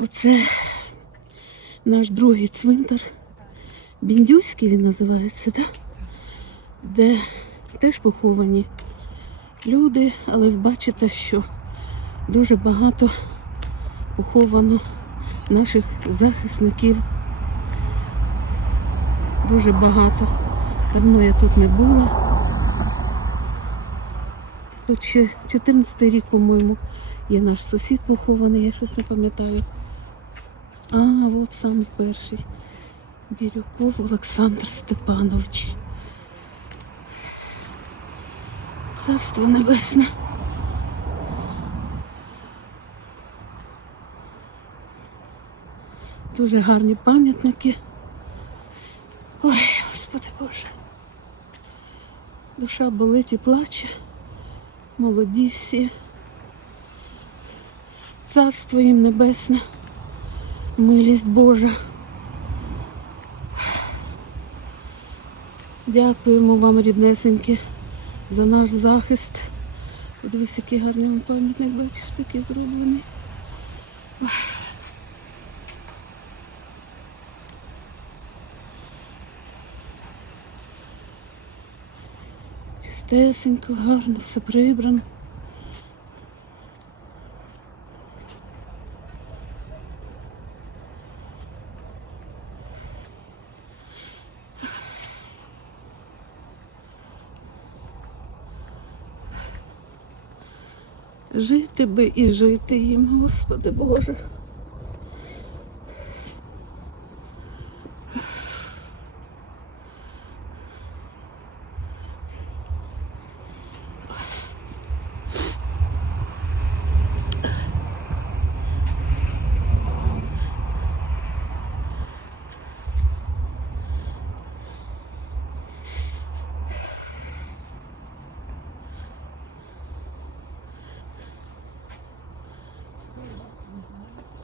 Оце наш другий цвинтар. Біндюський він називається, так? де теж поховані люди, але ви бачите, що дуже багато поховано наших захисників. Дуже багато. Давно я тут не була. Тут ще 14 рік, по-моєму, є наш сусід похований, я щось не пам'ятаю. А, от самий перший. Бірюков Олександр Степанович. Царство Небесне. Дуже гарні пам'ятники. Ой, Господи Боже. Душа болить і плаче. Молоді всі. Царство їм небесне, милість Божа. Дякуємо вам, ріднесенькі, за наш захист. Подивись, який гарний пам'ятник, бачиш, такий зроблений. Чистесенько, гарно, все прибрано. Жити би і жити їм, Господи Боже. Mm-hmm.